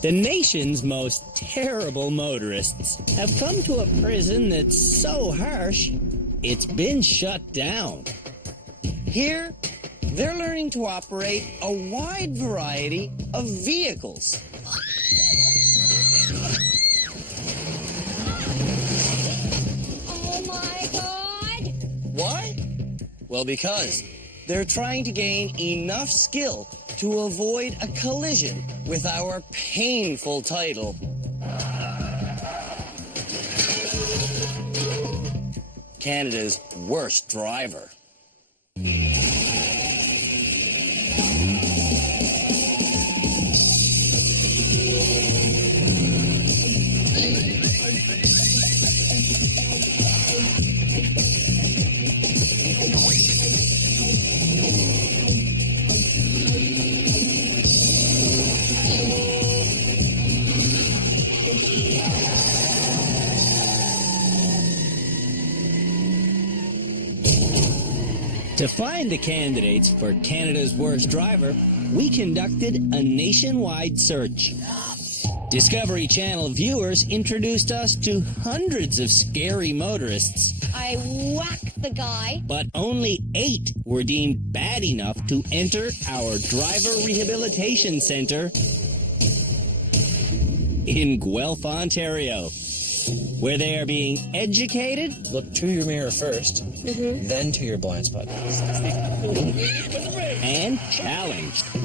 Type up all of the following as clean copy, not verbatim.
The nation's most terrible motorists have come to a prison that's so harsh, it's been shut down. Here, they're learning to operate a wide variety of vehicles. Oh my God! Why? Well, because they're trying to gain enough skill to avoid a collision with our painful title. Canada's worst driver. To find the candidates for Canada's worst driver, we conducted a nationwide search. Discovery Channel viewers introduced us to hundreds of scary motorists, I whacked the guy. but only 8 were deemed bad enough to enter our Driver Rehabilitation Center in Guelph, Ontario, where they are being educated Look to your mirror first, then to your blind spot. and challenged. You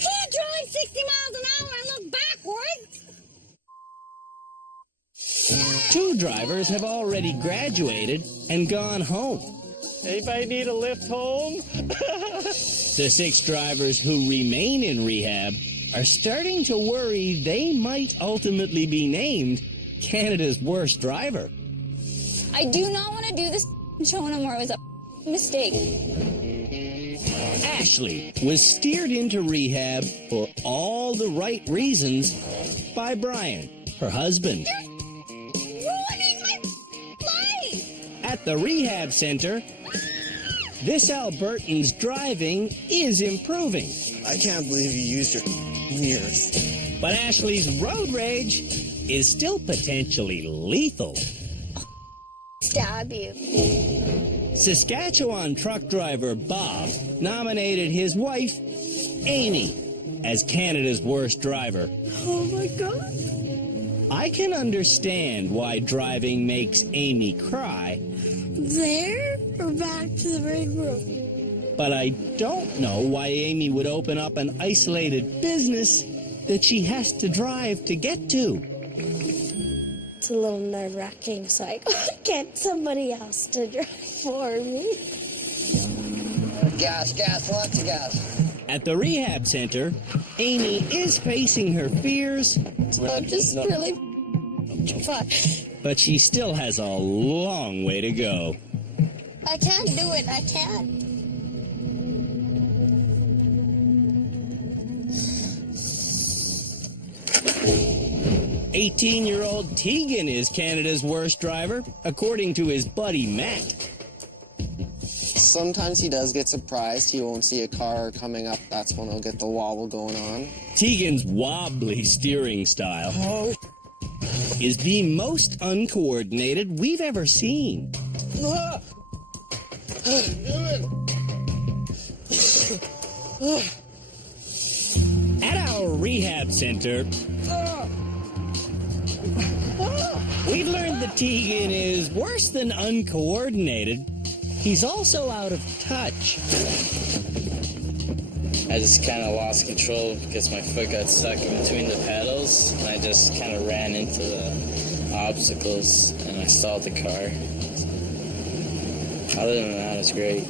can't drive 60 miles an hour and look backwards. 2 drivers have already graduated and gone home. Anybody need a lift home? The 6 drivers who remain in rehab are starting to worry they might ultimately be named Canada's worst driver. I do not want to do this show anymore. It was a mistake. Ashley was steered into rehab for all the right reasons by Brian, her husband. Ruining my life. At the rehab center, this Albertan's driving is improving. I can't believe you used your mirrors. But Ashley's road rage is still potentially lethal. Stab you. Saskatchewan truck driver Bob nominated his wife, Amy, as Canada's worst driver. Oh my God. I can understand why driving makes Amy cry, There or back to the ring room? but I don't know why Amy would open up an isolated business that she has to drive to get to. It's a little nerve-wracking, so I get somebody else to drive for me. Gas, lots of gas. At the rehab center, Amy is facing her fears, I'm just really fun. but she still has a long way to go. I can't do it. I can't. 18-year-old Tegan is Canada's worst driver, according to his buddy Matt. Sometimes he does get surprised. He won't see a car coming up. That's when he'll get the wobble going on. Tegan's wobbly steering style is the most uncoordinated we've ever seen. At our rehab center, we've learned that Tegan is worse than uncoordinated. He's also out of touch. I just kind of lost control because my foot got stuck in between the pedals, and I just kind of ran into the obstacles, and I stalled the car. Other than that, it's great.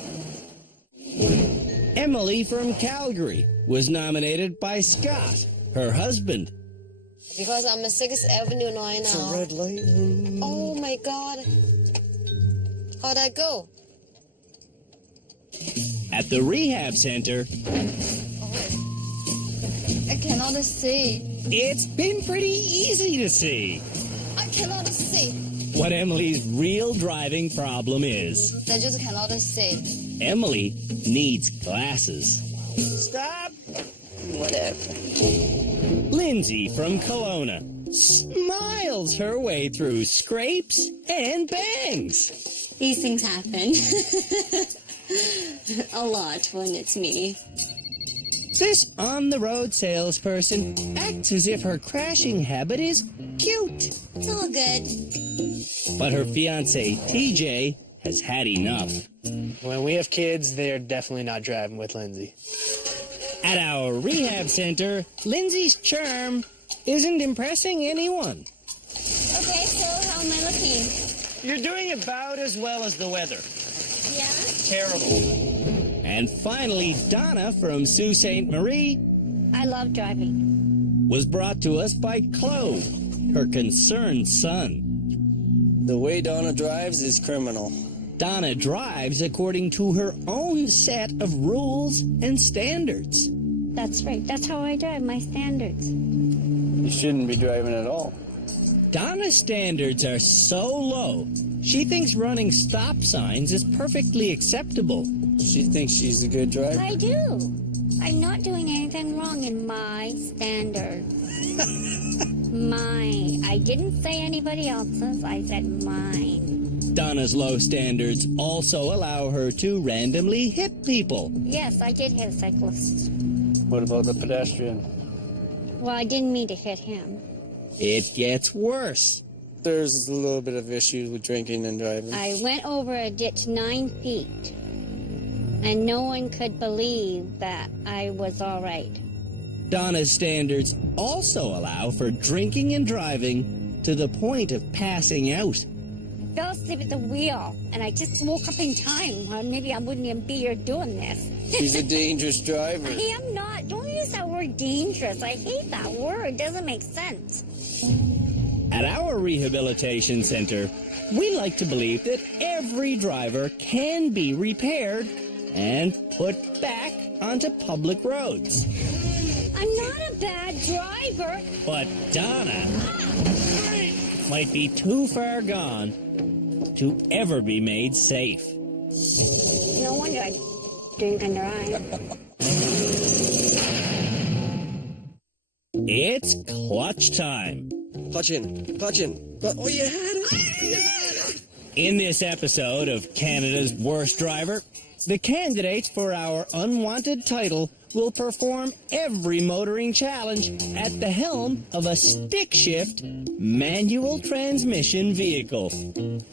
Emily from Calgary was nominated by Scott, her husband. Because I'm at 6th Avenue now. It's a red light. Oh my God. How'd I go? At the rehab center, I cannot see. it's been pretty easy to see I cannot see. what Emily's real driving problem is. I just cannot see. Emily needs glasses. Stop! Whatever. Lindsay from Kelowna smiles her way through scrapes and bangs. These things happen. A lot when it's me. This on-the-road salesperson acts as if her crashing habit is cute. It's all good. But her fiancé, TJ, has had enough. When we have kids, they're definitely not driving with Lindsay. At our rehab center, Lindsay's charm isn't impressing anyone. Okay, so how am I looking? You're doing about as well as the weather. Yeah? Terrible. And finally, Donna from Sault Ste. Marie I love driving. was brought to us by Claude, her concerned son. The way Donna drives is criminal. Donna drives according to her own set of rules and standards. That's right. That's how I drive, my standards. You shouldn't be driving at all. Donna's standards are so low, she thinks running stop signs is perfectly acceptable. She thinks she's a good driver. I do. I'm not doing anything wrong in my standards. Mine. I didn't say anybody else's. I said mine. Donna's low standards also allow her to randomly hit people. Yes, I did hit a cyclist. What about the pedestrian? Well, I didn't mean to hit him. It gets worse. There's a little bit of issues with drinking and driving. I went over a ditch 9 feet, and no one could believe that I was all right. Donna's standards also allow for drinking and driving to the point of passing out. I fell asleep at the wheel, and I just woke up in time. Or maybe I wouldn't even be here doing this. She's a dangerous driver. I am not. Don't use that word dangerous. I hate that word. It doesn't make sense. At our rehabilitation center, we like to believe that every driver can be repaired and put back onto public roads. I'm not a bad driver. But Donna might be too far gone to ever be made safe. No wonder I drink and drive. It's clutch time. Clutch in. Oh, you had it. In this episode of Canada's Worst Driver, the candidates for our unwanted title will perform every motoring challenge at the helm of a stick-shift manual transmission vehicle.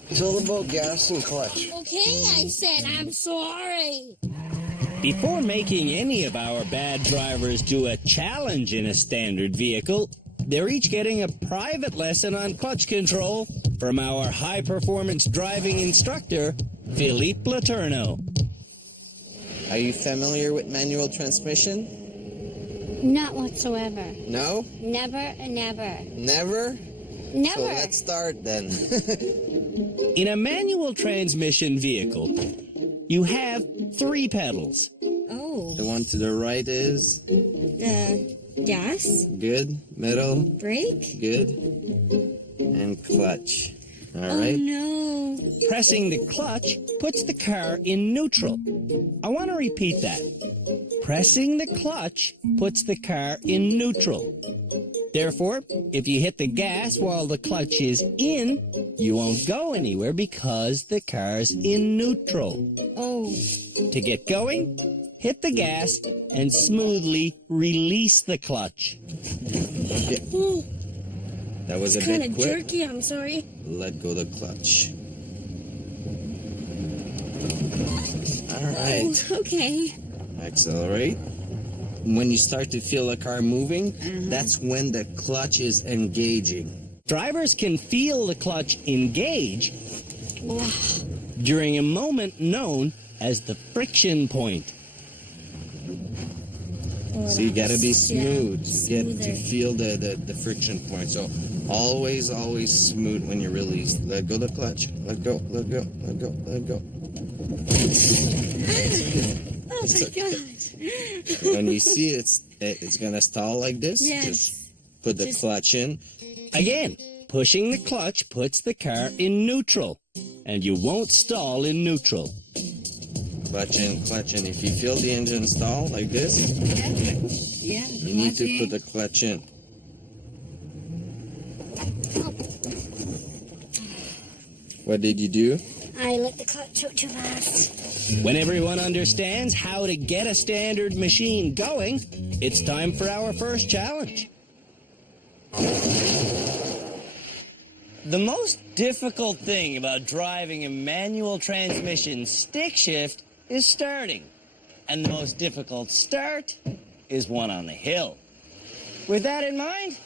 It's all about gas and clutch. Okay, I said I'm sorry. Before making any of our bad drivers do a challenge in a standard vehicle, they're each getting a private lesson on clutch control from our high-performance driving instructor, Philippe Laterno. Are you familiar with manual transmission? Not whatsoever. No? Never and never. Never? Never. So let's start then. In a manual transmission vehicle, you have 3 pedals. Oh. The one to the right is Gas? good, middle, Brake? good, and clutch. All Oh right? no. Pressing the clutch puts the car in neutral. I want to repeat that. Pressing the clutch puts the car in neutral. Therefore, if you hit the gas while the clutch is in, you won't go anywhere because the car's in neutral. Oh. To get going, hit the gas and smoothly release the clutch. That was a Kind bit of quick. jerky, I'm sorry. Let go the clutch. All right. Okay. Accelerate. When you start to feel the car moving, that's when the clutch is engaging. Drivers can feel the clutch engage during a moment known as the friction point. So you gotta be smooth. Yeah, You get to smoother. feel the friction point. So always smooth when you release. Let go the clutch. Let go. Oh my god. When you see it's gonna stall like this, Yes. just put the clutch in. Again, pushing the clutch puts the car in neutral, and you won't stall in neutral. Clutch in, clutch in. If you feel the engine stall like this, Yeah. you need to put the clutch in. What did you do? I let the clutch out too fast. When everyone understands how to get a standard machine going, it's time for our first challenge. The most difficult thing about driving a manual transmission stick shift is starting. And the most difficult start is one on the hill. With that in mind,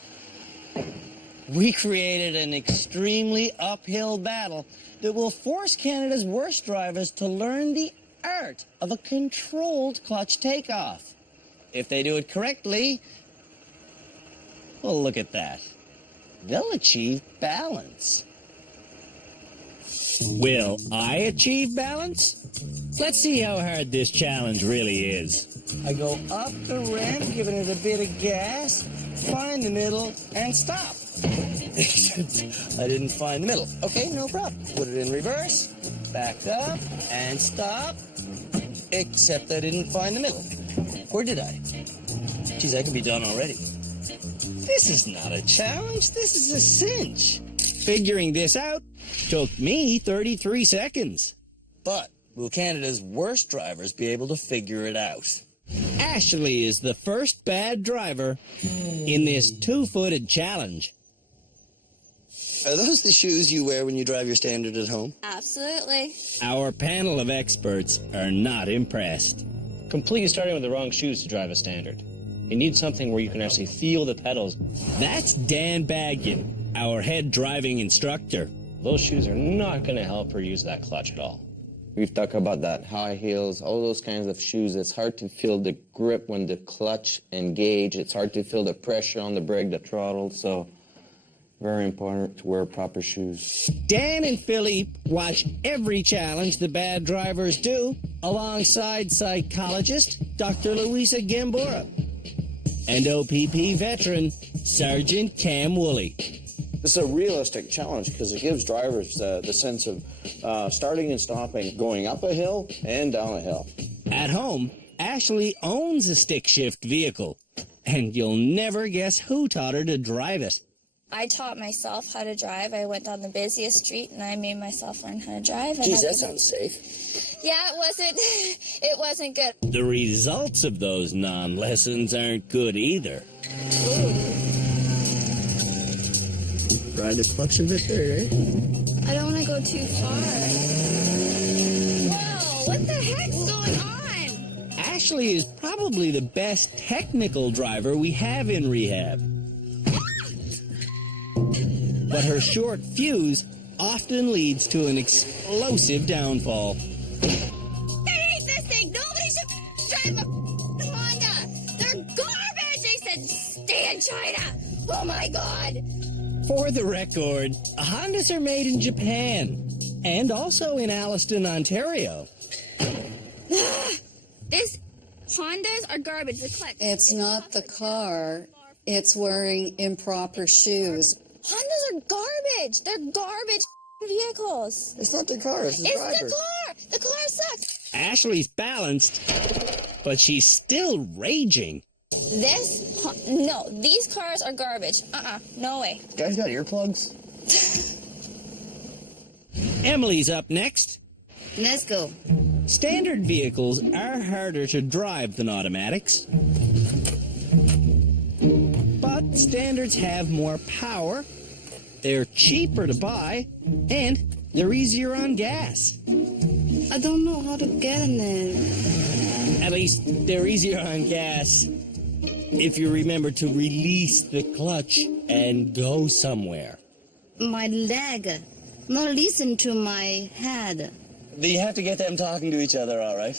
we created an extremely uphill battle that will force Canada's worst drivers to learn the art of a controlled clutch takeoff. If they do it correctly, well, look at that. They'll achieve balance. Will I achieve balance? Let's see how hard this challenge really is. I go up the ramp, giving it a bit of gas, find the middle, and stop. Except I didn't find the middle. Okay, no problem. Put it in reverse, backed up, and stop. Except I didn't find the middle. Or did I? Geez, I could be done already. This is not a challenge, this is a cinch. Figuring this out took me 33 seconds. But will Canada's worst drivers be able to figure it out? Ashley is the first bad driver in this two-footed challenge. Are those the shoes you wear when you drive your standard at home? Absolutely. Our panel of experts are not impressed. Completely starting with the wrong shoes to drive a standard. You need something where you can actually feel the pedals. That's Dan Baggian, our head driving instructor. Those shoes are not going to help her use that clutch at all. We've talked about that, high heels, all those kinds of shoes. It's hard to feel the grip when the clutch engage. It's hard to feel the pressure on the brake, the throttle. So very important to wear proper shoes. Dan and Philippe watch every challenge the bad drivers do alongside psychologist Dr. Louisa Gambora and OPP veteran Sergeant Cam Woolley. This is a realistic challenge because it gives drivers the sense of starting and stopping, going up a hill and down a hill. At home, Ashley owns a stick shift vehicle, and you'll never guess who taught her to drive it. I taught myself how to drive. I went down the busiest street and I made myself learn how to drive. Geez, that sounds safe. Yeah, it wasn't good. The results of those non-lessons aren't good either. Ride the clutch a bit there, right? I don't want to go too far. Whoa, what the heck's going on? Ashley is probably the best technical driver we have in rehab. But her short fuse often leads to an explosive downfall. I hate this thing. Nobody should drive a Honda. They're garbage. They said stay in China. Oh my God. For the record, Hondas are made in Japan and also in Alliston, Ontario. This Hondas are garbage. It's not the car. It's wearing improper shoes. Hondas are garbage. They're garbage vehicles. It's not the car, it's the driver. It's the car. The car sucks. Ashley's balanced, but she's still raging. No, these cars are garbage. No way. You guys got earplugs? Emily's up next. Let's go. Standard vehicles are harder to drive than automatics. But standards have more power, they're cheaper to buy, and they're easier on gas. I don't know how to get in there. At least they're easier on gas if you remember to release the clutch and go somewhere. My leg. Not listen to my head. You have to get them talking to each other, all right?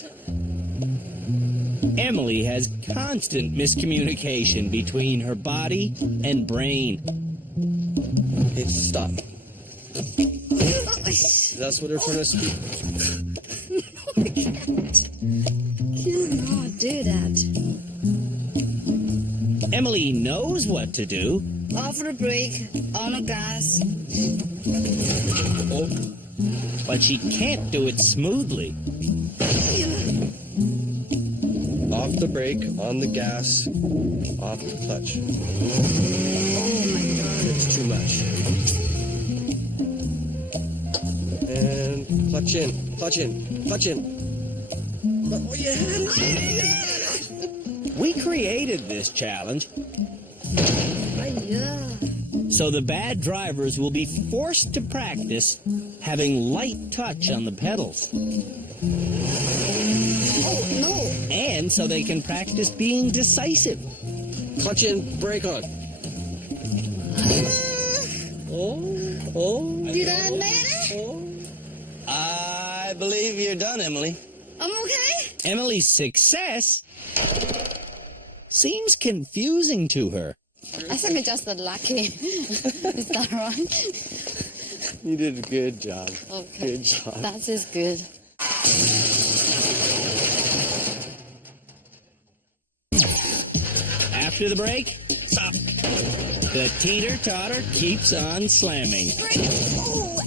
Emily has constant miscommunication between her body and brain. Hey, stop. That's what they're trying to speak. Cannot do that. Emily knows what to do. Off the brake, on the gas. But she can't do it smoothly. off the brake, on the gas, off the clutch. Oh my God. It's too much. And clutch in, clutch in, clutch in. Oh, you had it. We created this challenge so the bad drivers will be forced to practice having light touch on the pedals. Oh, no. And so they can practice being decisive. Clutch in, brake on. Did I make it? I believe you're done, Emily. I'm okay? Emily's success seems confusing to her. I think I just lucky. Is that right? You did a good job. Okay. Good job. That is good. After the break, stop. The teeter-totter keeps on slamming. Oh,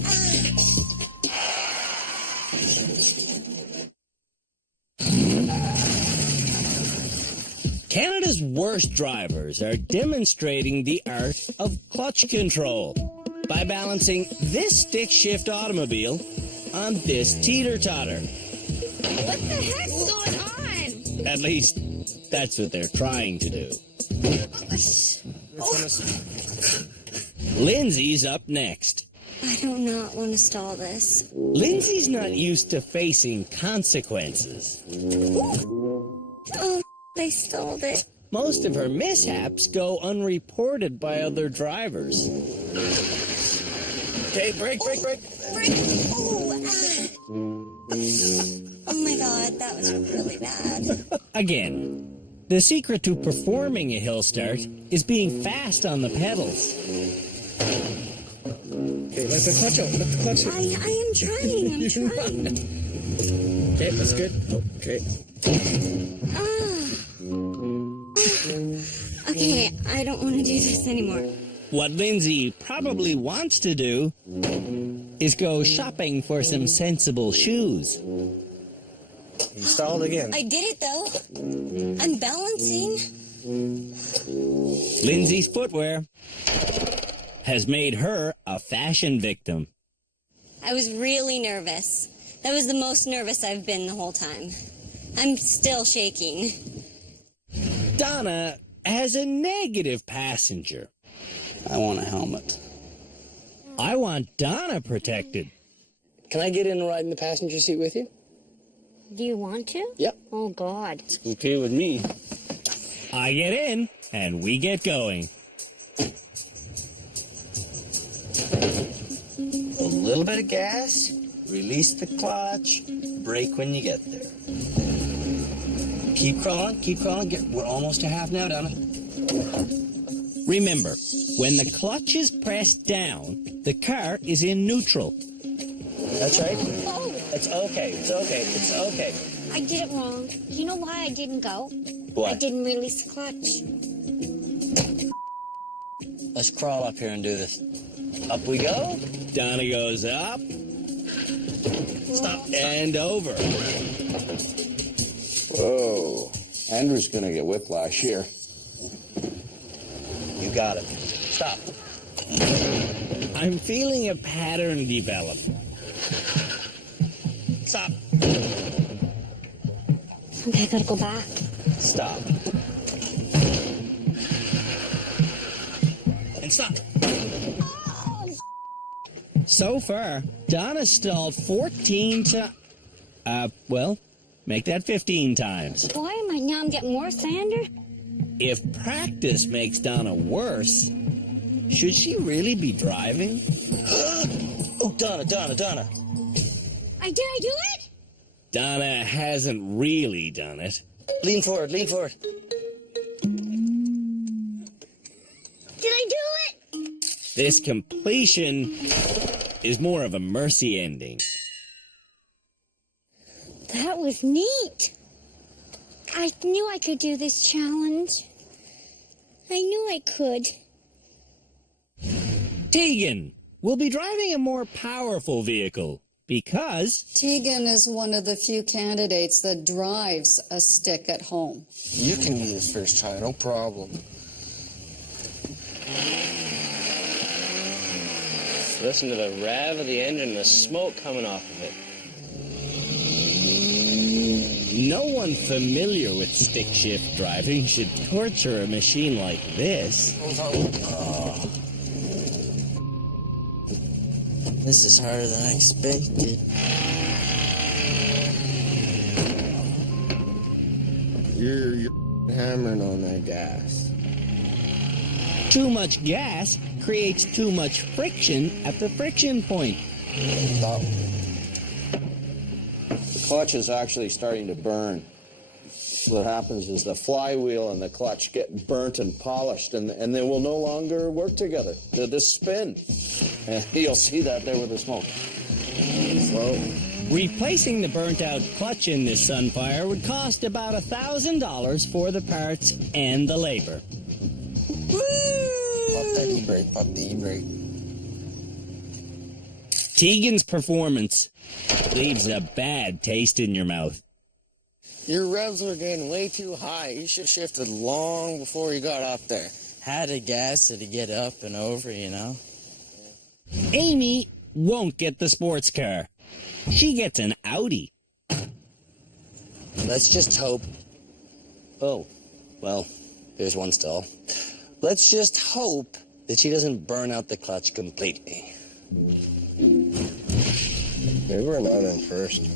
Canada's worst drivers are demonstrating the art of clutch control by balancing this stick-shift automobile on this teeter-totter. what the heck's going on? At least, that's what they're trying to do. Lindsay's up next. I do not want to stall this. Lindsay's not used to facing consequences. Oh, they stalled it. Most of her mishaps go unreported by other drivers. Okay, brake. Oh, oh my God, that was really bad. Again, the secret to performing a hill start is being fast on the pedals. Okay, let the clutch out. Let the clutch out. I am trying. I'm trying. Okay, that's good. Okay. Okay, I don't want to do this anymore. What Lindsay probably wants to do is go shopping for some sensible shoes. You stalled again. I did it though. I'm balancing. Lindsay's footwear has made her a fashion victim. I was really nervous. That was the most nervous I've been the whole time. I'm still shaking. Donna has a negative passenger. I want a helmet. I want Donna protected. Can I get in and ride in the passenger seat with you? Do you want to? Yep. Oh, God. It's okay with me. I get in, and we get going. A little bit of gas, release the clutch, brake when you get there. Keep crawling. We're almost to half now, Donna. Remember, when the clutch is pressed down, the car is in neutral. That's right. Oh, It's okay. I did it wrong. You know why I didn't go? What? I didn't release the clutch. Let's crawl up here and do this. Up we go. Donna goes up. Stop. And over. Whoa. Andrew's going to get whiplash here. You got it. Stop. I'm feeling a pattern develop. Stop. Okay, I gotta go back. Stop. And stop. So far, Donna stalled 14 times. Make that 15 times. Why am I now? I'm getting worse, Sander. If practice makes Donna worse, should she really be driving? Oh, Donna. I do it? Donna hasn't really done it. Lean forward. Did I do it? This completion is more of a mercy ending. That was neat. I knew I could do this challenge. I knew I could. Tegan will be driving a more powerful vehicle because Tegan is one of the few candidates that drives a stick at home. You can do this first try, no problem. Listen to the rev of the engine and the smoke coming off of it. no one familiar with stick shift driving should torture a machine like this. This is harder than I expected. You're hammering on that gas. Too much gas creates too much friction at the friction point. Stop. The clutch is actually starting to burn. What happens is the flywheel and the clutch get burnt and polished, and they will no longer work together. They'll just spin. And you'll see that there with the smoke. Slow. Replacing the burnt-out clutch in this Sunfire would cost about $1,000 for the parts and the labor. Pop that e-brake, pop the e-brake. Tegan's performance leaves a bad taste in your mouth. Your revs were getting way too high. You should have shifted long before you got up there. Had to gas it to get up and over, you know? Amy won't get the sports car. She gets an Audi. Let's just hope. Oh, well, there's one stall. Let's just hope that she doesn't burn out the clutch completely. Maybe we're not in first.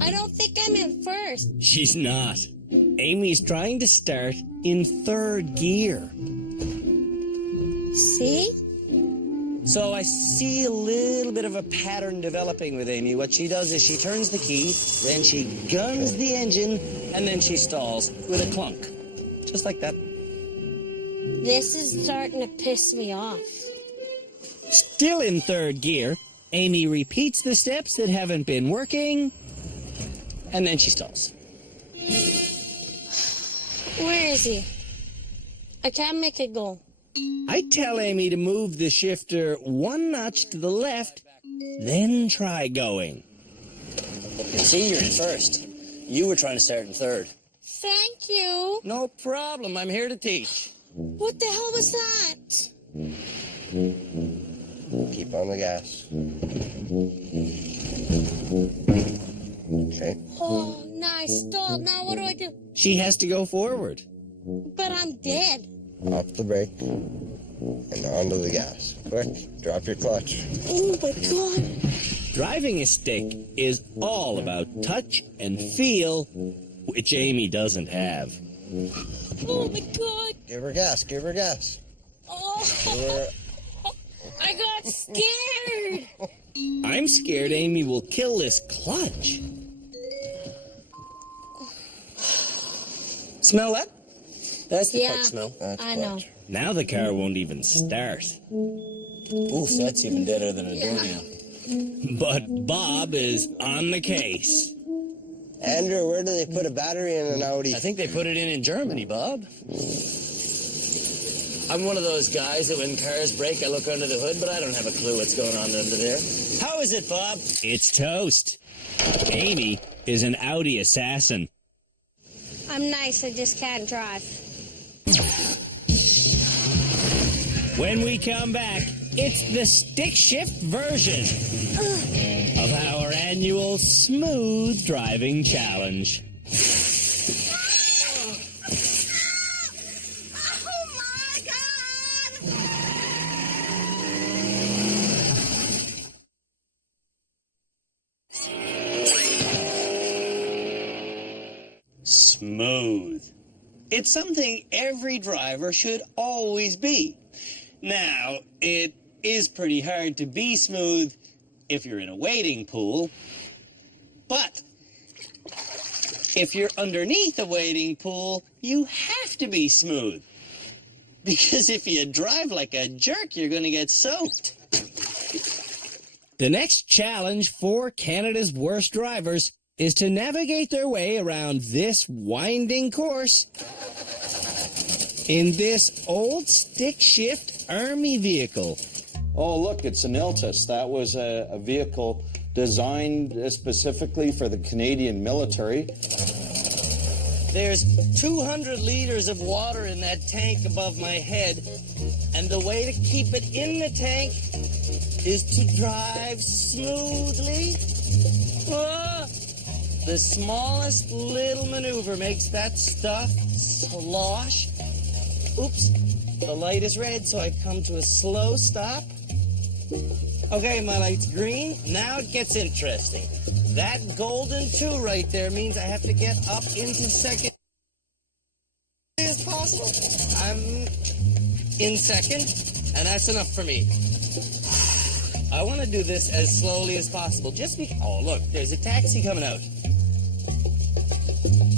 I don't think I'm in first. She's not. Amy's trying to start in third gear. See? So I see a little bit of a pattern developing with Amy. What she does is she turns the key, then she guns the engine, and then she stalls with a clunk. Just like that. This is starting to piss me off. Still in third gear, Amy repeats the steps that haven't been working, And then she stalls. Where is he? I can't make it go. I tell Amy to move the shifter one notch to the left, then try going. See, you're in first. You were trying to start in third. Thank you. No problem. I'm here to teach. What the hell was that? Keep on the gas. Okay. Oh, now I stalled. Now what do I do? She has to go forward. But I'm dead. Off the brake and onto the gas. Quick, drop your clutch. Oh my God. Driving a stick is all about touch and feel, which Amy doesn't have. Oh my God. Give her gas, give her gas. Oh, Give her... I got scared. I'm scared Amy will kill this clutch. Smell that? That's the Yeah. clutch smell. That's I know. clutch. Now the car won't even start. Oof, that's even deader than a doornail. But Bob is on the case. Andrew, where do they put a battery in an Audi? I think they put it in Germany, Bob. I'm one of those guys that when cars break, I look under the hood, but I don't have a clue what's going on under there. How is it, Bob? It's toast. Amy is an Audi assassin. I'm nice. I just can't drive. When we come back, it's the stick shift version of our annual smooth driving challenge. Oh my God! Smooth. It's something every driver should always be. Now, it is pretty hard to be smooth if you're in a wading pool, but if you're underneath a wading pool, you have to be smooth. Because if you drive like a jerk, you're going to get soaked. The next challenge for Canada's worst drivers is to navigate their way around this winding course in this old stick shift army vehicle. Oh, look, it's an Iltis. That was a vehicle designed specifically for the Canadian military. There's 200 liters of water in that tank above my head, and the way to keep it in the tank is to drive smoothly. Ah! The smallest little maneuver makes that stuff slosh. Oops, the light is red, so I come to a slow stop. Okay, my light's green. Now it gets interesting. That golden 2 right there means I have to get up into second as possible. I'm in second, and that's enough for me. I want to do this as slowly as possible. Just because... Oh, look, there's a taxi coming out.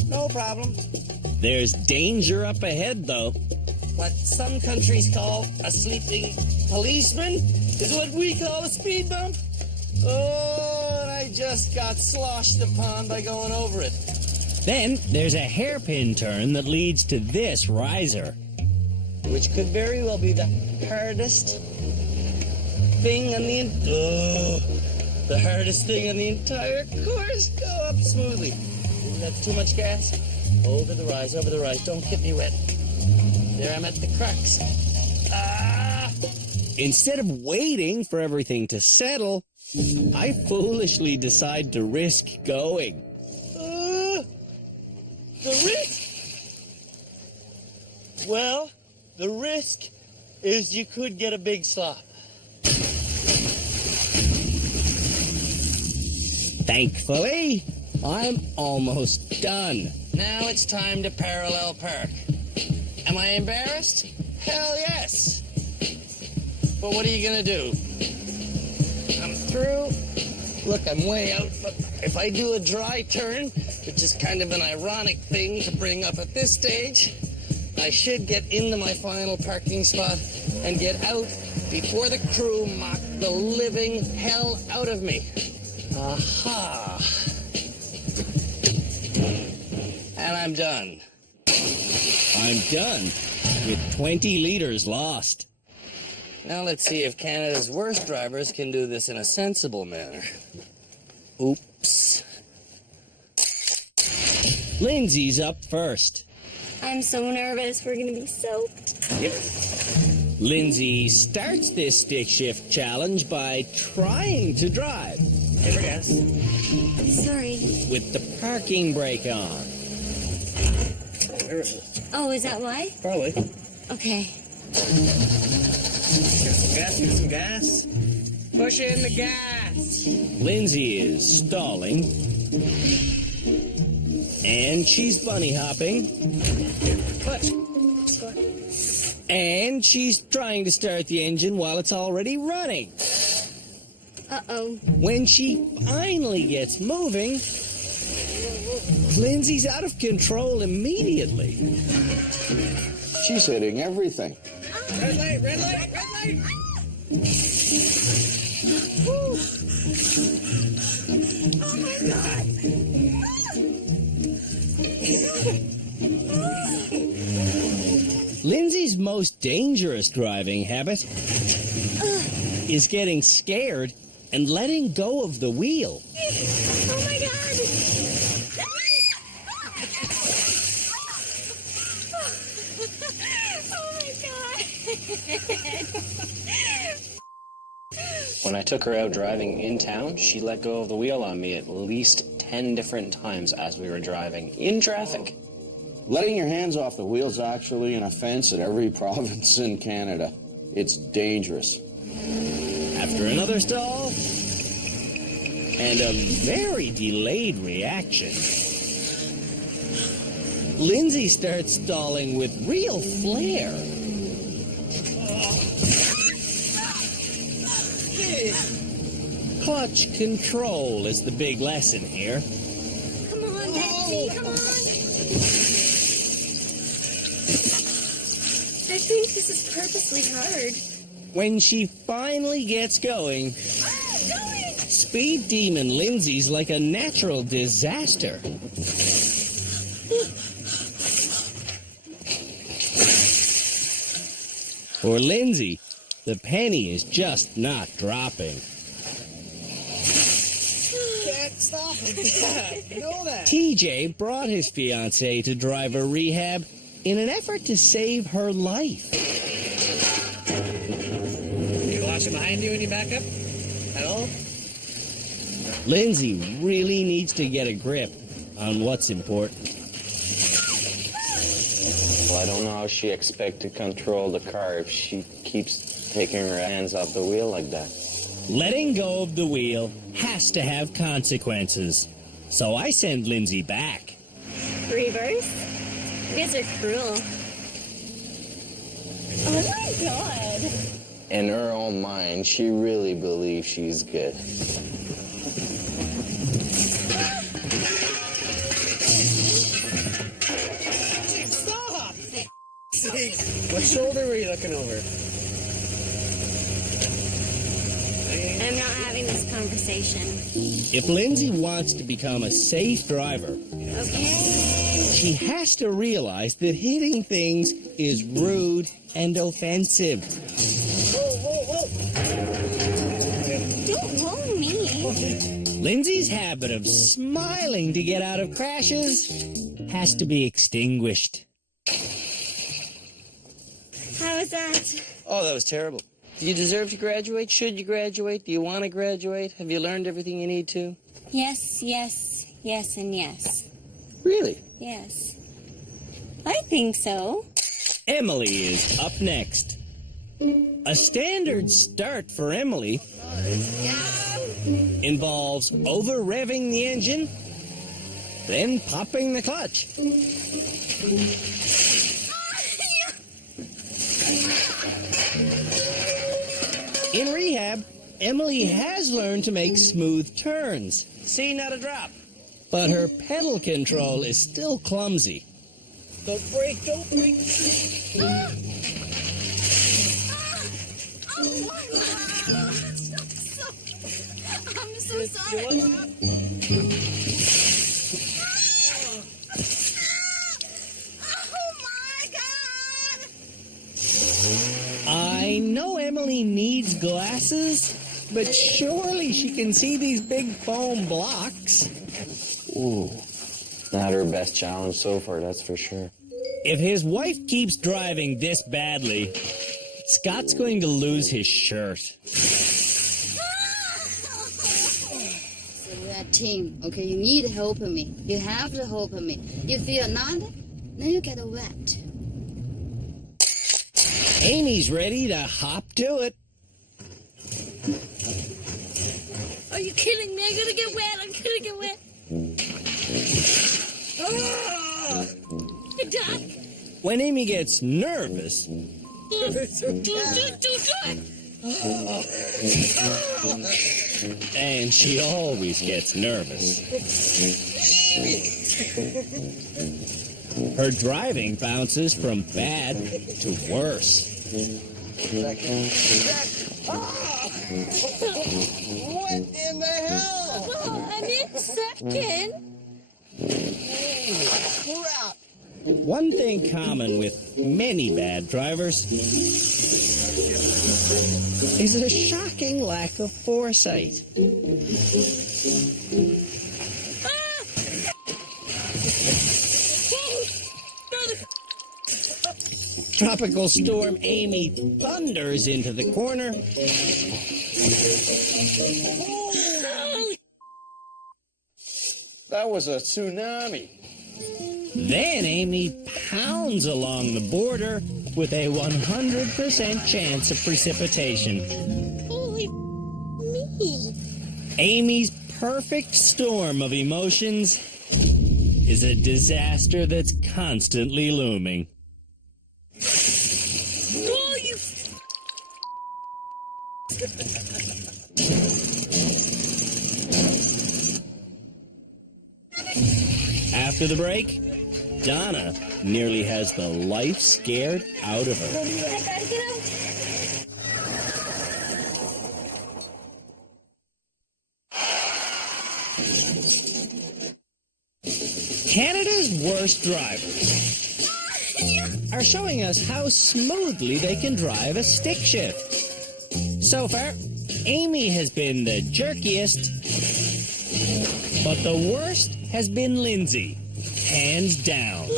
No problem. There's danger up ahead, though. What some countries call a sleeping policeman is what we call a speed bump. Oh, and I just got sloshed upon by going over it. Then there's a hairpin turn that leads to this riser. Which could very well be the hardest thing on the hardest thing on the entire course. Go up smoothly. That's too much gas. Over the rise, over the rise. Don't get me wet. There I'm at the crux. Ah! Instead of waiting for everything to settle, I foolishly decide to risk going. The risk? Well, the risk is you could get a big slop. Thankfully, I'm almost done. Now it's time to parallel park. Am I embarrassed? Hell yes. But what are you gonna do? I'm through. Look, I'm way out, but if I do a dry turn, which is kind of an ironic thing to bring up at this stage, I should get into my final parking spot and get out before the crew mock the living hell out of me. Aha. And I'm done. I'm done, with 20 liters lost. Now let's see if Canada's worst drivers can do this in a sensible manner. Oops. Lindsay's up first. I'm so nervous. We're going to be soaked. Yep. Lindsay starts this stick shift challenge by trying to drive. Yes. Sorry. With the parking brake on. Oh, is that why? Probably. Okay. Give some gas. Push in the gas. Lindsay is stalling. And she's bunny hopping. Push. And she's trying to start the engine while it's already running. Uh-oh. When she finally gets moving, Lindsay's out of control immediately. She's hitting everything. Red light, red light, red light. Woo. Oh, my God. Lindsay's most dangerous driving habit is getting scared and letting go of the wheel. Oh, my God. Oh, my God. When I took her out driving in town, she let go of the wheel on me at least 10 different times as we were driving in traffic. Letting your hands off the wheel's actually an offense at every province in Canada. It's dangerous. After another stall, and a very delayed reaction, Lindsay starts stalling with real flair. Clutch control is the big lesson here. Come on, Betsy, come on. I think this is purposely hard. When she finally gets going, Speed Demon Lindsay's like a natural disaster. For Lindsay, the penny is just not dropping. Stop it. Know that. TJ brought his fiancée to driver rehab in an effort to save her life. You watching behind you when you back up? At all? Lindsay really needs to get a grip on what's important. Well, I don't know how she expects to control the car if she keeps taking her hands off the wheel like that. Letting go of the wheel has to have consequences. So I send Lindsay back. Reverse? You guys are cruel. Oh my god. In her own mind, she really believes she's good. Stop! What shoulder were you looking over? I'm not having this conversation. If Lindsay wants to become a safe driver, Okay. she has to realize that hitting things is rude and offensive. Don't roll me. Lindsay's habit of smiling to get out of crashes has to be extinguished. How was that? Oh, that was terrible. Do you deserve to graduate? Should you graduate? Do you want to graduate? Have you learned everything you need to? Yes, yes, yes, and yes. Really? Yes. I think so. Emily is up next. A standard start for Emily involves over-revving the engine, then popping the clutch. In rehab, Emily has learned to make smooth turns. See, not a drop. But her pedal control is still clumsy. Don't break, don't break. I'm so sorry. Oh my God! I know Emily needs glasses, but surely she can see these big foam blocks. Ooh, not her best challenge so far, that's for sure. If his wife keeps driving this badly, Scott's going to lose his shirt. We're a team, okay? You need help me. You have to help me. If you're not, then you get wet. Amy's ready to hop to it. Are you kidding me? I'm gonna get wet. I'm gonna get wet. Dad. When Amy gets nervous, and she always gets nervous, her driving bounces from bad to worse. What in the hell? Oh, I'm in second. Crap. One thing common with many bad drivers is a shocking lack of foresight. Tropical storm Amy thunders into the corner. That was a tsunami. Then Amy pounds along the border with a 100% chance of precipitation. Holy me. Amy's perfect storm of emotions is a disaster that's constantly looming. Oh, you. After the break, Donna nearly has the life scared out of her. I gotta get out. Canada's worst drivers are showing us how smoothly they can drive a stick shift. So far, Amy has been the jerkiest, But the worst has been Lindsay, hands down.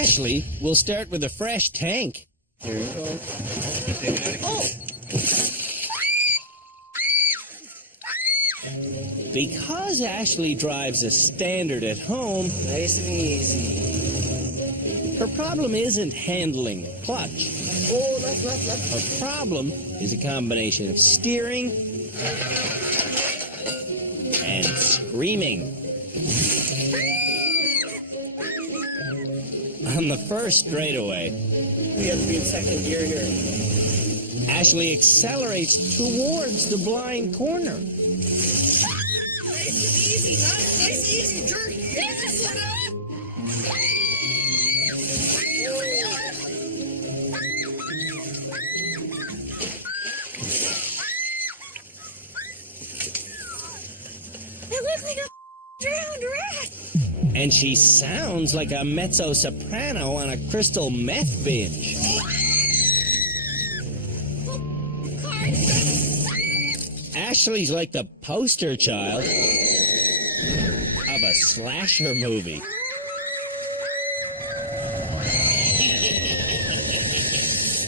Ashley will start with a fresh tank. Here you go. Oh! Because Ashley drives a standard at home, Nice and easy. her problem isn't handling the clutch. Oh, left. Her problem is a combination of steering and screaming. On the first straightaway, We have to be in second gear here. Ashley accelerates towards the blind corner. Nice and easy, huh? Nice and easy, jerk. I look like a drowned rat. And she sounds like a mezzo-soprano on a crystal meth binge. Ashley's like the poster child of a slasher movie.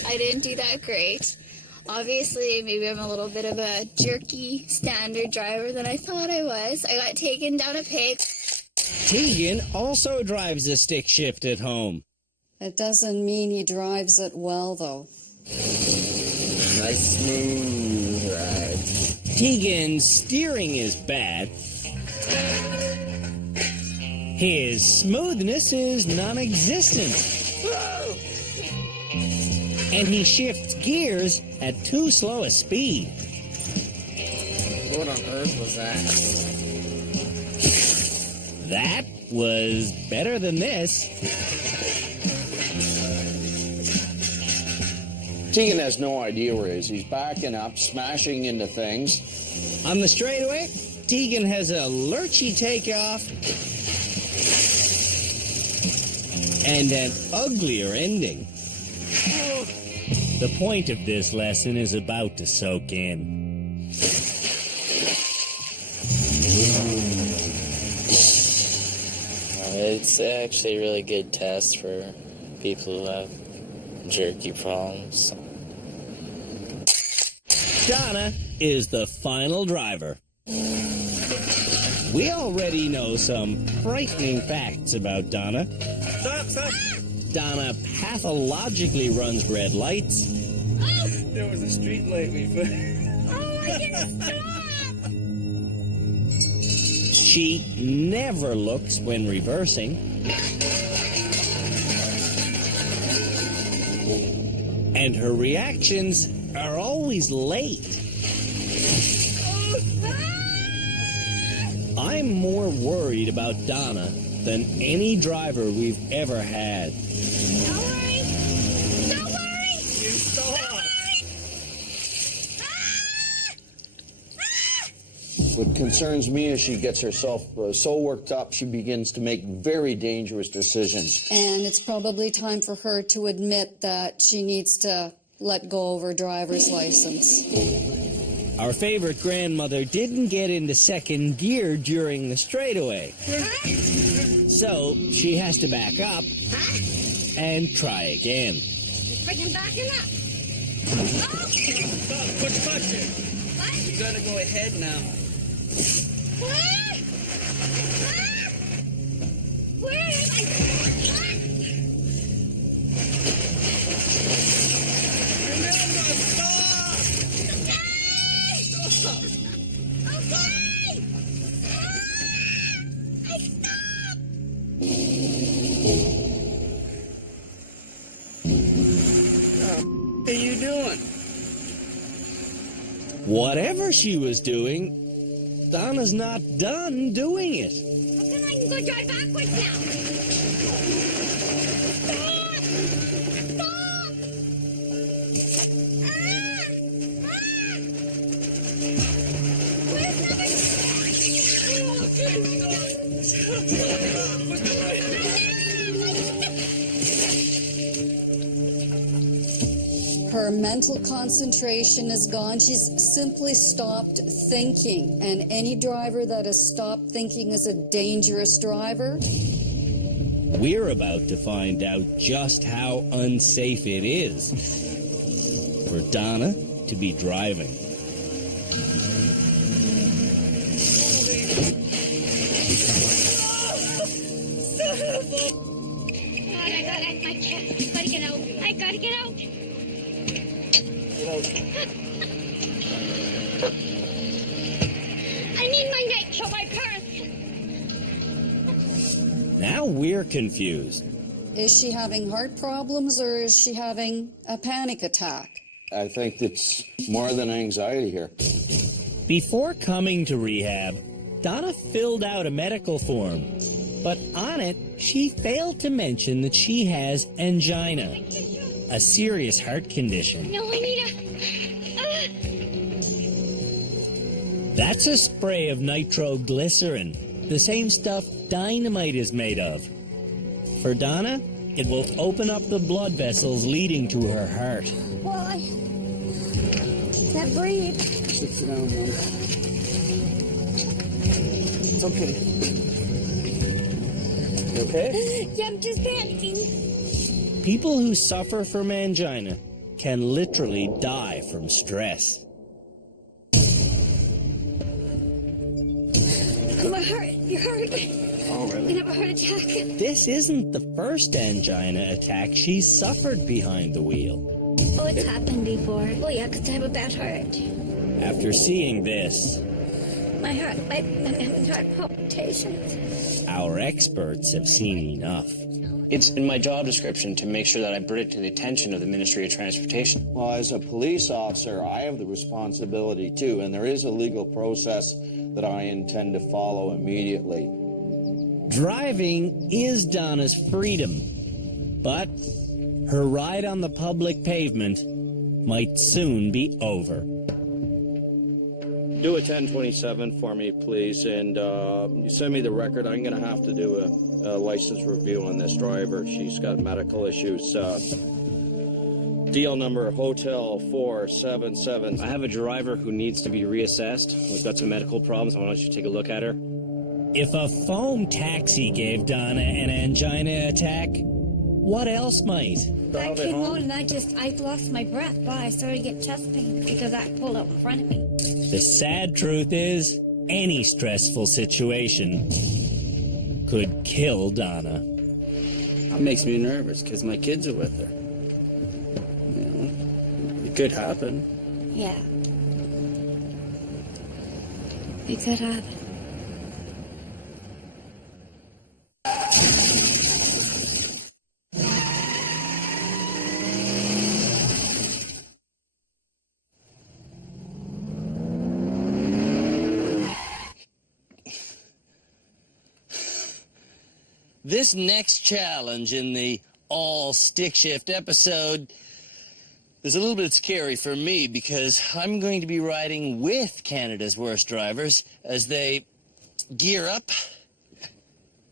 I didn't do that great. Obviously, maybe I'm a little bit of a jerky standard driver than I thought I was. I got taken down a pig. Tegan also drives a stick shift at home. It doesn't mean he drives it well, though. Nice smooth ride. Tegan's steering is bad. His smoothness is non-existent. And he shifts gears at too slow a speed. What on earth was that? That was better than this. Tegan has no idea where he is. He's backing up, smashing into things. On the straightaway, Tegan has a lurchy takeoff and an uglier ending. The point of this lesson is about to soak in. It's actually a really good test for people who have jerky problems. Donna is the final driver. We already know some frightening facts about Donna. Stop! Donna pathologically runs red lights. There was a street light we put. Oh my goodness, stop! She never looks when reversing. And her reactions are always late. I'm more worried about Donna than any driver we've ever had. Don't worry. Don't worry. You stop! What concerns me is she gets herself so worked up, she begins to make very dangerous decisions. And it's probably time for her to admit that she needs to let go of her driver's license. Our favorite grandmother didn't get into second gear during the straightaway. So she has to back up and try again. Freaking backing up. Stop! Quit touching! What? You gotta go ahead now. Where? Where is I? Remember, stop! Okay! I stop! What are you doing? Whatever she was doing, Donna's not done doing it. How come I can go drive backwards now? Stop! Stop! Where's number? Her Her mental concentration is gone. She's simply stopped thinking. And any driver that has stopped thinking is a dangerous driver. We're about to find out just how unsafe it is for Donna to be driving. I gotta get out. I need my nitro, my purse. Now we're confused. Is she having heart problems or is she having a panic attack? I think it's more than anxiety here. Before coming to rehab, Donna filled out a medical form, but on it, she failed to mention that she has angina, a serious heart condition. No, I need That's a spray of nitroglycerin, the same stuff dynamite is made of. For Donna, it will open up the blood vessels leading to her heart. Well, I can't breathe. Sit down, Mom. It's okay. You okay? Yeah, I'm just panicking. People who suffer from angina can literally die from stress. My heart, your heart. All right. You can have a heart attack. This isn't the first angina attack she's suffered behind the wheel. Oh, it's happened before. Oh, yeah, because I have a bad heart. After seeing this, My heart, I'm having heart palpitations. our experts have seen enough. It's in my job description to make sure that I bring it to the attention of the Ministry of Transportation. Well, as a police officer, I have the responsibility too, and there is a legal process that I intend to follow immediately. Driving is Donna's freedom, but her ride on the public pavement might soon be over. Do a 1027 for me, please, and you send me the record. I'm going to have to do a license review on this driver. She's got medical issues. Deal number Hotel 477. I have a driver who needs to be reassessed. We've got some medical problems. Why don't you take a look at her? If a foam taxi gave Donna an angina attack, what else might? I came out and I lost my breath. Wow, I started to get chest pain because that pulled up in front of me. The sad truth is, any stressful situation could kill Donna. It makes me nervous because my kids are with her. You know, it could happen. Yeah. It could happen. This next challenge in the all stick shift episode is a little bit scary for me because I'm going to be riding with Canada's worst drivers as they gear up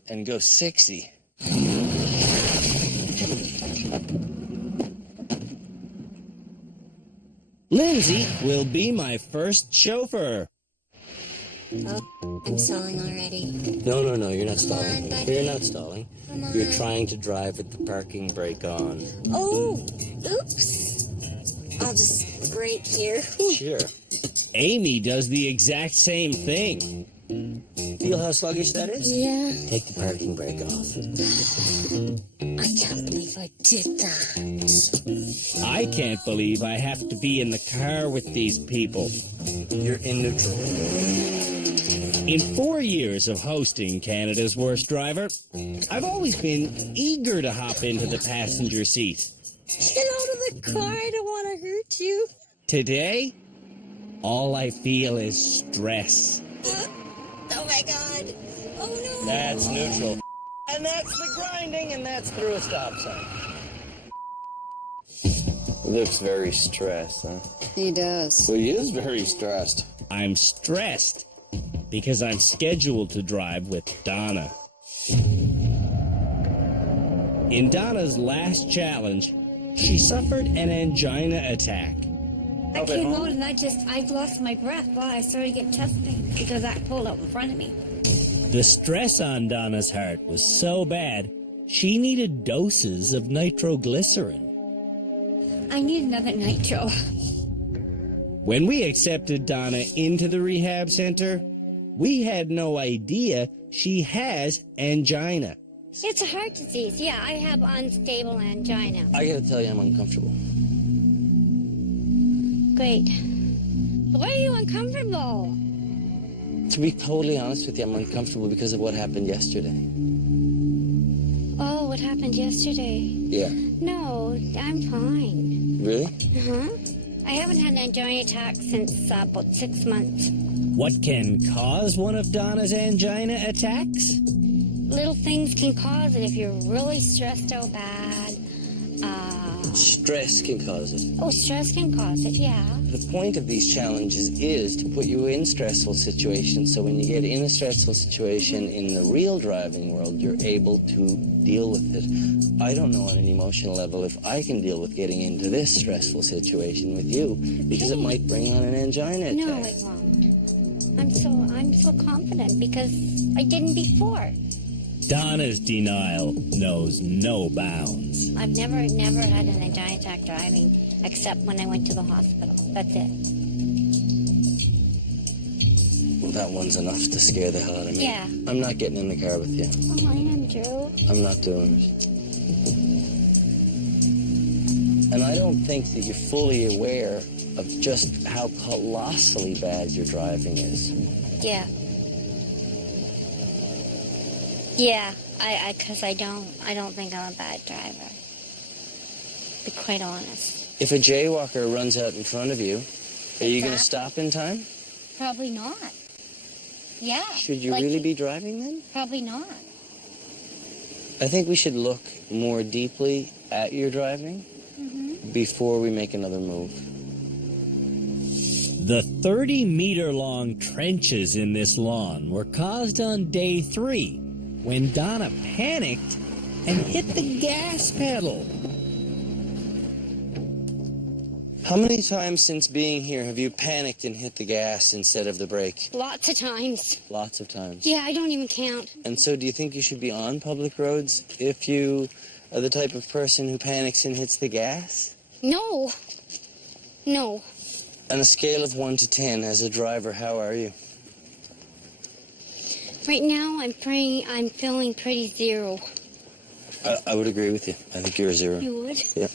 and go 60. Lindsay will be my first chauffeur. Oh, I'm stalling already. No, you're not Come stalling. on, buddy. You're not stalling. Come on. You're trying to drive with the parking brake on. Oh, oops. I'll just brake here. Sure. Amy does the exact same thing. Feel how sluggish that is? Yeah. Take the parking brake off. I can't believe I did that. I can't believe I have to be in the car with these people. You're in neutral. In 4 years of hosting Canada's Worst Driver, I've always been eager to hop into the passenger seat. Get out of the car. I don't want to hurt you. Today, all I feel is stress. Oh, my God. Oh, no. That's neutral. And that's the grinding, and that's through a stop sign. Looks very stressed, huh? He does. Well, he is very stressed. I'm stressed because I'm scheduled to drive with Donna. In Donna's last challenge, she suffered an angina attack. I came out and I lost my breath while I started getting chest pain because that pulled up in front of me. The stress on Donna's heart was so bad, she needed doses of nitroglycerin. I need another nitro. When we accepted Donna into the rehab center, we had no idea she has angina. It's a heart disease. Yeah, I have unstable angina. I gotta tell you, I'm uncomfortable. Great. Why are you uncomfortable? To be totally honest with you, I'm uncomfortable because of what happened yesterday. Oh, what happened yesterday? Yeah. No, I'm fine. Really? Uh-huh. I haven't had an angina attack since about 6 months. What can cause one of Donna's angina attacks? Little things can cause it if you're really stressed out bad. Stress can cause it. Oh, stress can cause it, yeah. The point of these challenges is to put you in stressful situations, so when you get in a stressful situation in the real driving world, you're able to deal with it. I don't know on an emotional level if I can deal with getting into this stressful situation with you, because it might bring on an angina attack. No, it won't. I'm so confident because I didn't before. Donna's denial knows no bounds. I've never had an angina attack driving, except when I went to the hospital. That's it. Well, that one's enough to scare the hell out of me. Yeah. I'm not getting in the car with you. Oh, I am, Drew. I'm not doing it. And I don't think that you're fully aware of just how colossally bad your driving is. Yeah. Yeah, because I don't think I'm a bad driver. To be quite honest. If a jaywalker runs out in front of you, are you going to stop in time? Probably not. Yeah. Should you really be driving then? Probably not. I think we should look more deeply at your driving before we make another move. The 30-meter-long trenches in this lawn were caused on day 3 when Donna panicked and hit the gas pedal. How many times since being here have you panicked and hit the gas instead of the brake? Lots of times. Lots of times. Yeah, I don't even count. And so do you think you should be on public roads if you are the type of person who panics and hits the gas? No. No. On a scale of 1 to 10, as a driver, how are you? Right now, I'm feeling pretty 0. I would agree with you. I think you're a 0. You would? Yeah.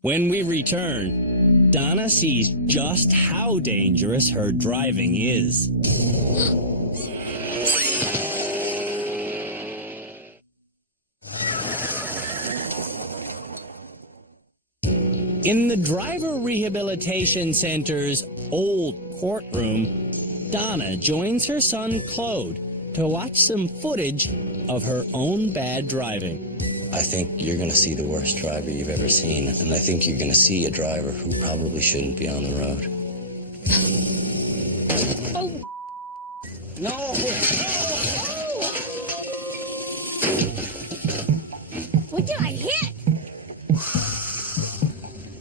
When we return, Donna sees just how dangerous her driving is. In the Driver Rehabilitation Center's old courtroom, Donna joins her son Claude to watch some footage of her own bad driving. I think you're going to see the worst driver you've ever seen, and I think you're going to see a driver who probably shouldn't be on the road. Oh. No! What did I hit?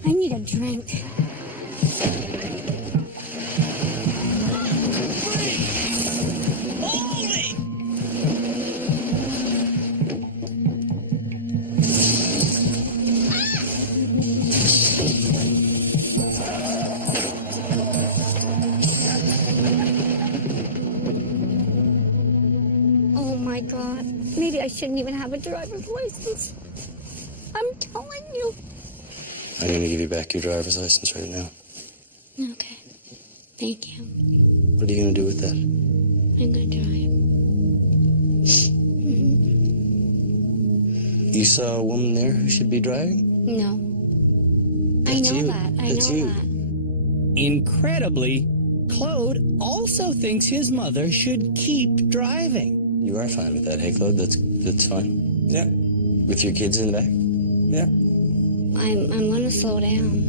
I need a drink. Oh my God. Maybe I shouldn't even have a driver's license. I'm telling you. I'm going to give you back your driver's license right now. Okay. Thank you. What are you going to do with that? I'm going to drive. You saw a woman there who should be driving? No. That's I know you. that. I That's know you. that. Incredibly, Claude also thinks his mother should keep driving. You are fine with that, hey, Claude? That's fine? Yeah. With your kids in the back? Yeah. I'm going to slow down.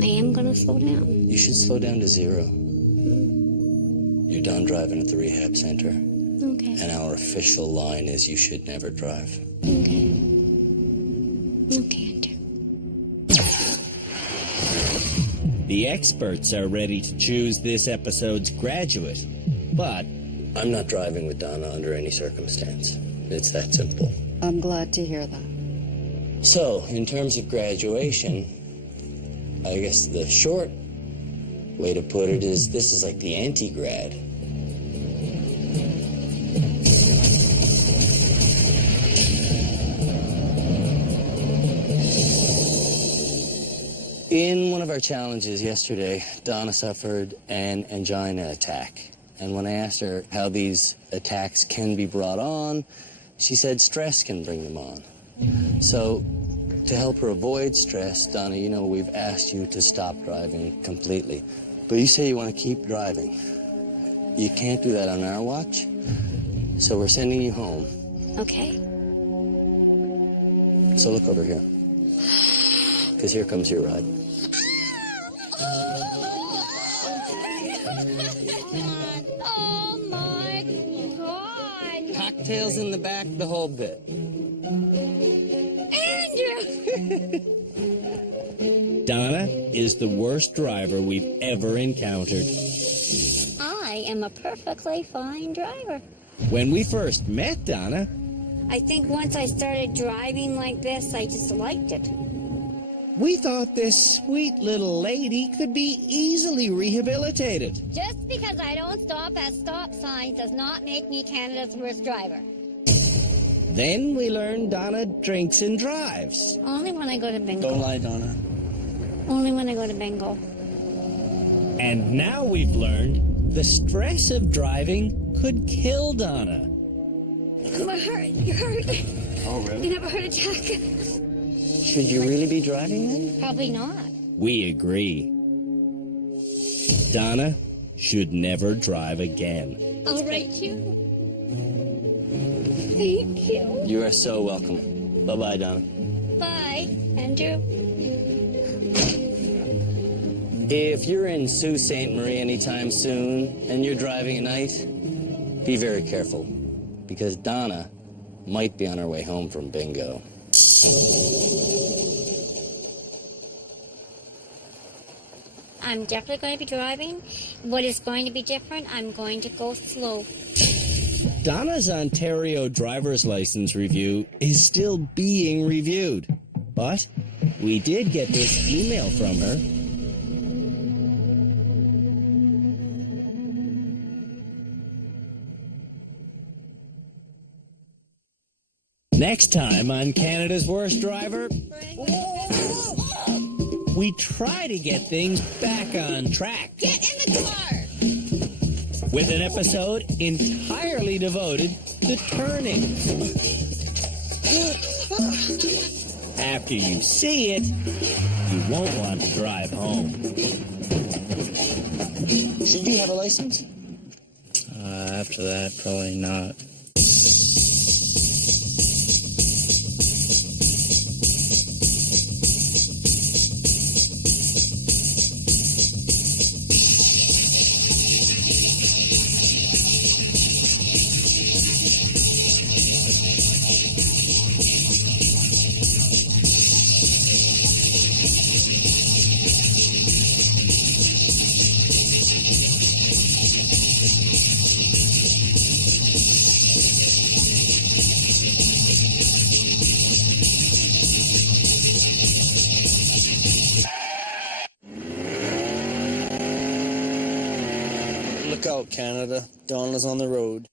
I am going to slow down. You should slow down to 0. You're done driving at the rehab center. Okay. Okay. And our official line is you should never drive. Okay. Okay, Andrew. The experts are ready to choose this episode's graduate, but I'm not driving with Donna under any circumstance. It's that simple. I'm glad to hear that. So, in terms of graduation, I guess the short way to put it is this is like the anti-grad. In one of our challenges yesterday, Donna suffered an angina attack. And when I asked her how these attacks can be brought on, she said stress can bring them on. So, to help her avoid stress, Donna, you know, we've asked you to stop driving completely. But you say you want to keep driving. You can't do that on our watch, so we're sending you home. Okay. So look over here, because here comes your ride. Oh my God. Cocktails in the back, the whole bit. Andrew! Donna is the worst driver we've ever encountered. I am a perfectly fine driver. When we first met Donna, I think once I started driving like this, I just liked it. we thought this sweet little lady could be easily rehabilitated. Just because I don't stop at stop signs does not make me Canada's worst driver. Then we learned Donna drinks and drives. Only when I go to bingo. Don't lie, Donna. Only when I go to bingo. And now we've learned the stress of driving could kill Donna. My heart, you're hurt. Oh, really? You have a heart attack. Should you really be driving then? Probably not. We agree. Donna should never drive again. I'll write you. Thank you. You are so welcome. Bye-bye, Donna. Bye, Andrew. If you're in Sault Ste. Marie anytime soon and you're driving at night, be very careful, because Donna might be on her way home from bingo. I'm definitely going to be driving. What is going to be different, I'm going to go slow. Donna's Ontario driver's license review is still being reviewed. But we did get this email from her. Next time on Canada's Worst Driver, we try to get things back on track. Get in the car! With an episode entirely devoted to turning. After you see it, you won't want to drive home. Should you have a license? After that, probably not. Look out, Canada. Donna's on the road.